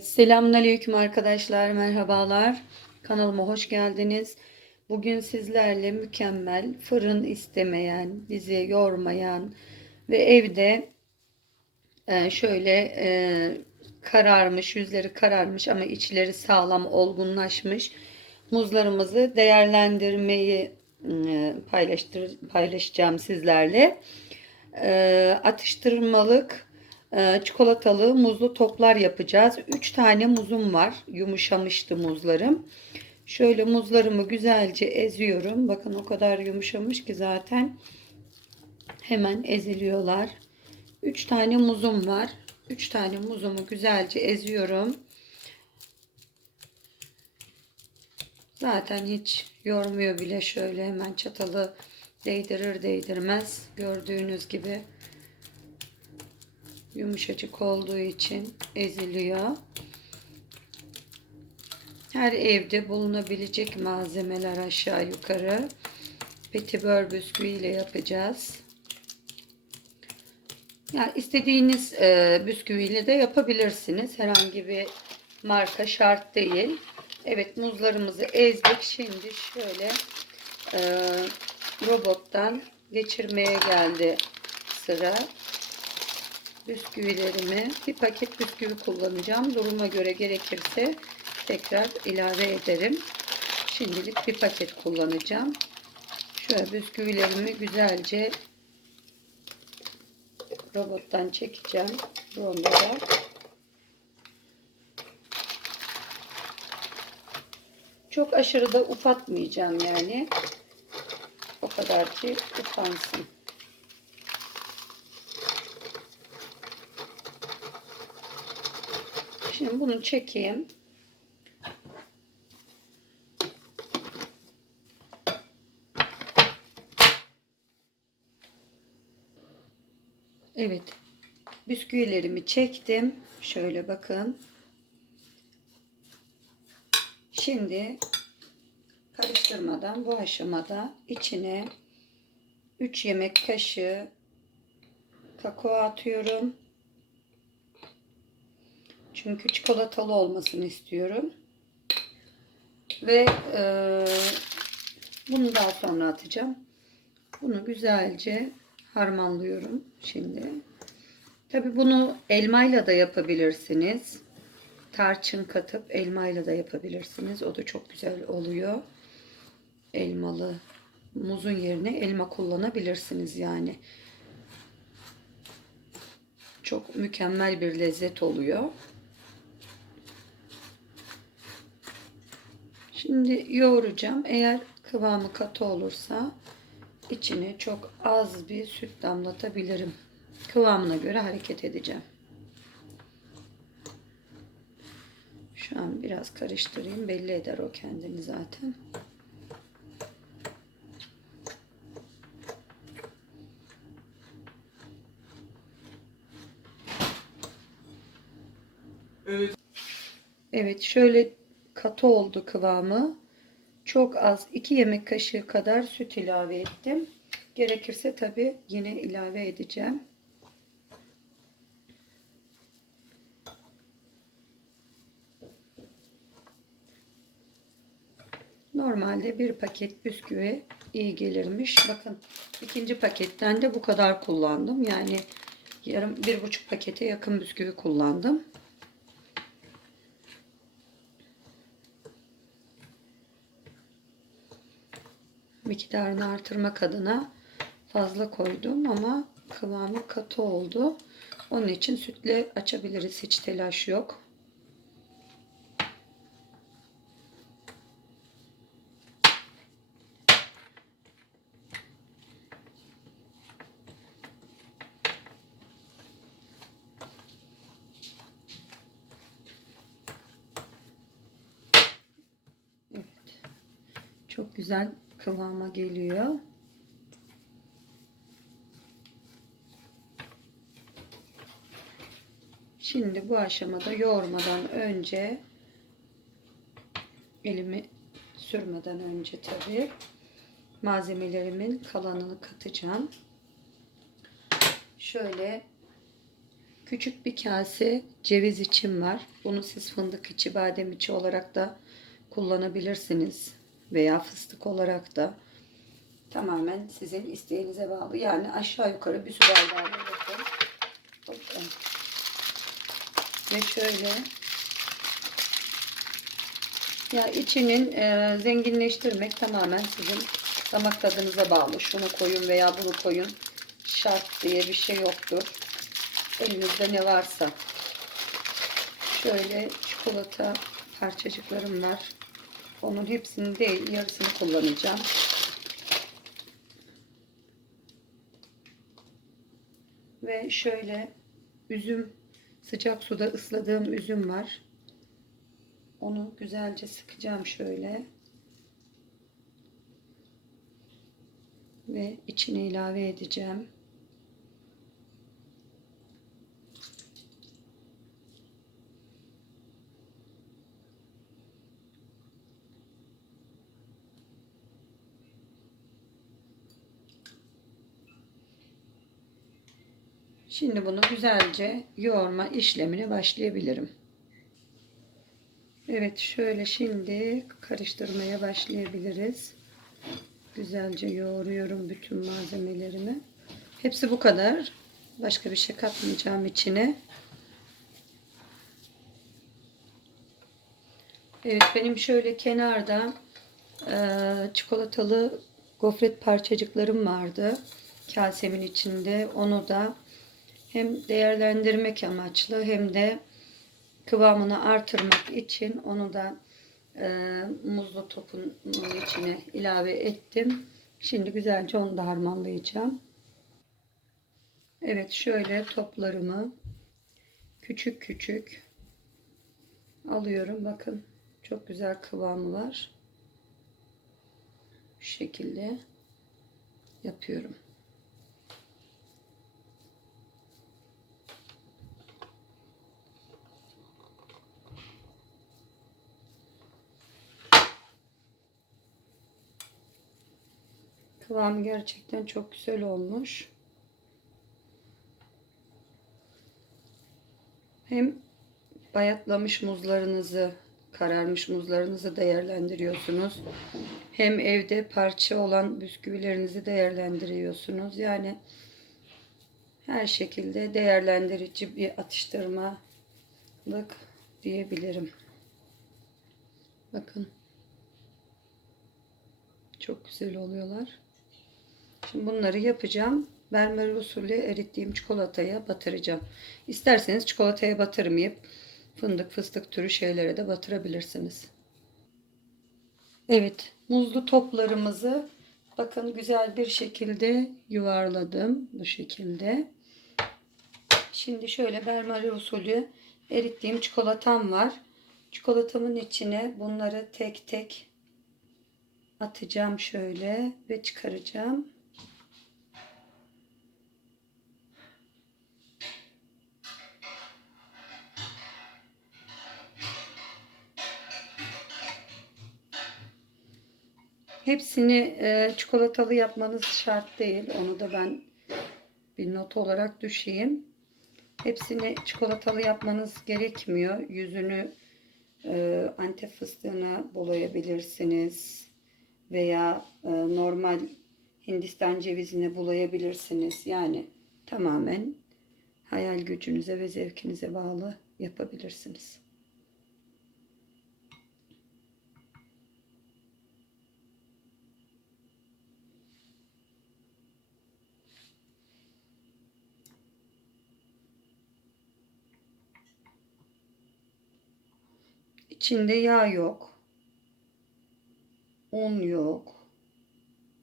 Evet, selamünaleyküm arkadaşlar, merhabalar. Kanalıma hoş geldiniz. Bugün sizlerle mükemmel, fırın istemeyen, bizi yormayan ve evde e, şöyle e, kararmış, yüzleri kararmış ama içleri sağlam, olgunlaşmış muzlarımızı değerlendirmeyi e, paylaşacağım sizlerle. Atıştırmalık çikolatalı muzlu toplar yapacağız. 3 tane muzum var. Yumuşamıştı muzlarım. Şöyle muzlarımı güzelce eziyorum. Bakın o kadar yumuşamış ki zaten hemen eziliyorlar. 3 tane muzum var. 3 tane muzumu güzelce eziyorum. Zaten hiç yormuyor bile şöyle hemen çatalı değdirir değdirmez gördüğünüz gibi yumuşacık olduğu için eziliyor. Her evde bulunabilecek malzemeler aşağı yukarı. Petibör bisküvi ile yapacağız. Yani istediğiniz e, bisküviyle de yapabilirsiniz. Herhangi bir marka şart değil. Evet muzlarımızı ezdik. Şimdi şöyle e, robottan geçirmeye geldi sıra bisküvilerimi bir paket bisküvi kullanacağım. Duruma göre gerekirse tekrar ilave ederim. Şimdilik bir paket kullanacağım. Şöyle bisküvilerimi güzelce robottan çekeceğim. Rondoda. Çok aşırı da ufatmayacağım yani. O kadar ki ufansın. Şimdi bunu çekeyim. Evet. Bisküvilerimi çektim. Şöyle bakın. Şimdi karıştırmadan bu aşamada içine 3 yemek kaşığı kakao atıyorum. Çünkü çikolatalı olmasını istiyorum. Ve e, bunu daha sonra atacağım. Bunu güzelce harmanlıyorum şimdi. Tabi bunu elmayla da yapabilirsiniz. Tarçın katıp elmayla da yapabilirsiniz. O da çok güzel oluyor. Elmalı muzun yerine elma kullanabilirsiniz yani. Çok mükemmel bir lezzet oluyor. Şimdi yoğuracağım. Eğer kıvamı katı olursa içine çok az bir süt damlatabilirim. Kıvamına göre hareket edeceğim. Şu an biraz karıştırayım. Belli eder o kendini zaten. Evet. Evet şöyle katı oldu kıvamı. Çok az 2 yemek kaşığı kadar süt ilave ettim. Gerekirse tabi yine ilave edeceğim. Normalde bir paket bisküvi iyi gelirmiş. Bakın ikinci paketten de bu kadar kullandım. Yani yarım bir buçuk pakete yakın bisküvi kullandım. Miktarını artırmak adına fazla koydum ama kıvamı katı oldu. Onun için sütle açabiliriz. Hiç telaş yok. Evet. Çok güzel kıvama geliyor. Şimdi bu aşamada yoğurmadan önce elimi sürmeden önce tabi malzemelerimin kalanını katacağım. Şöyle Küçük bir kase ceviz içim var. Bunu siz fındık içi, badem içi olarak da kullanabilirsiniz. Veya fıstık olarak da. Tamamen sizin isteğinize bağlı. Yani aşağı yukarı bir su bardağı. Ve şöyle ya içinin e, zenginleştirmek tamamen sizin damak tadınıza bağlı. Şunu koyun veya bunu koyun şart diye bir şey yoktur. Elinizde ne varsa. Şöyle çikolata parçacıklarım var. Onun hepsini değil yarısını kullanacağım. Ve şöyle üzüm sıcak suda ısladığım üzüm var. Onu güzelce sıkacağım şöyle. Ve içine ilave edeceğim. Şimdi bunu güzelce yoğurma işlemine başlayabilirim. Evet şöyle şimdi karıştırmaya başlayabiliriz. Güzelce yoğuruyorum bütün malzemelerimi. Hepsi bu kadar. Başka bir şey katmayacağım içine. Evet benim şöyle kenarda e, çikolatalı gofret parçacıklarım vardı. Kasemin içinde. Onu da hem değerlendirmek amaçlı hem de kıvamını artırmak için onu da e, muzlu topun içine ilave ettim. Şimdi güzelce onu da harmanlayacağım. Evet şöyle toplarımı küçük küçük alıyorum. Bakın çok güzel kıvamı var. Bu şekilde yapıyorum. Kıvamı gerçekten çok güzel olmuş. Hem bayatlamış muzlarınızı, kararmış muzlarınızı değerlendiriyorsunuz. Hem evde parça olan bisküvilerinizi değerlendiriyorsunuz. Yani her şekilde değerlendirici bir atıştırmalık diyebilirim. Bakın. Çok güzel oluyorlar. Şimdi bunları yapacağım. Mermer usulü erittiğim çikolataya batıracağım. İsterseniz çikolataya batırmayıp fındık fıstık türü şeylere de batırabilirsiniz. Evet muzlu toplarımızı bakın güzel bir şekilde yuvarladım. Bu şekilde. Şimdi şöyle mermer usulü erittiğim çikolatam var. Çikolatamın içine bunları tek tek atacağım şöyle ve çıkaracağım. Hepsini e, çikolatalı yapmanız şart değil. Onu da ben bir not olarak düşeyim. Hepsini çikolatalı yapmanız gerekmiyor. Yüzünü e, antep fıstığına bulayabilirsiniz. Veya e, normal Hindistan cevizine bulayabilirsiniz. Yani tamamen hayal gücünüze ve zevkinize bağlı yapabilirsiniz. İçinde yağ yok. Un yok.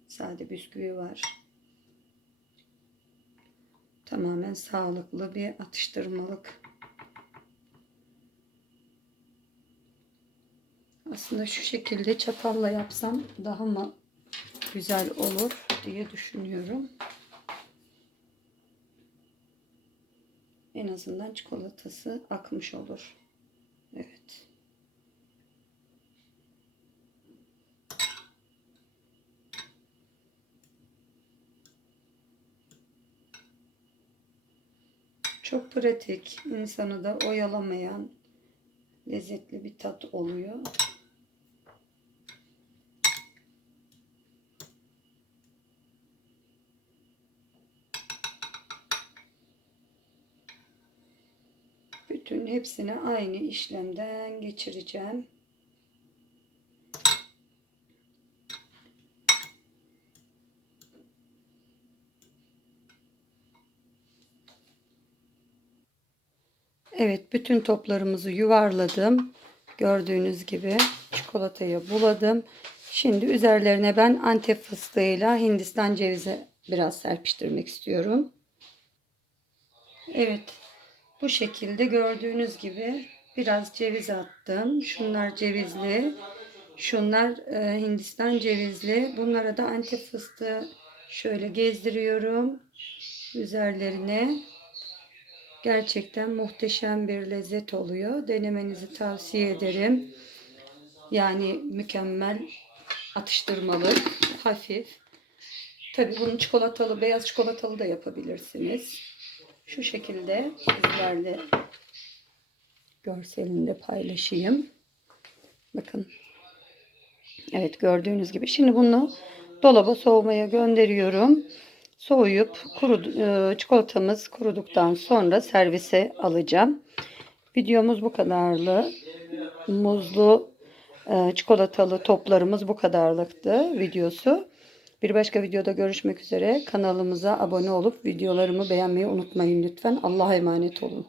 Sade bisküvi var. Tamamen sağlıklı bir atıştırmalık. Aslında şu şekilde çatalla yapsam daha mı güzel olur diye düşünüyorum. En azından çikolatası akmış olur. Evet. Çok pratik, insanı da oyalamayan lezzetli bir tat oluyor. Bütün hepsini aynı işlemden geçireceğim. Evet, bütün toplarımızı yuvarladım. Gördüğünüz gibi çikolatayı buladım. Şimdi üzerlerine ben antep fıstığıyla hindistan cevizi biraz serpiştirmek istiyorum. Evet, bu şekilde gördüğünüz gibi biraz ceviz attım. Şunlar cevizli, şunlar e, hindistan cevizli. Bunlara da antep fıstığı şöyle gezdiriyorum üzerlerine. Gerçekten muhteşem bir lezzet oluyor. Denemenizi tavsiye ederim. Yani mükemmel atıştırmalık, hafif. Tabii bunu çikolatalı, beyaz çikolatalı da yapabilirsiniz. Şu şekilde sizlerle görselini de paylaşayım. Bakın. Evet gördüğünüz gibi. Şimdi bunu dolaba soğumaya gönderiyorum. Soğuyup kurudu, e, çikolatamız kuruduktan sonra servise alacağım. Videomuz bu kadarlı. Muzlu e, çikolatalı toplarımız bu kadarlıktı videosu. Bir başka videoda görüşmek üzere. Kanalımıza abone olup videolarımı beğenmeyi unutmayın lütfen. Allah'a emanet olun.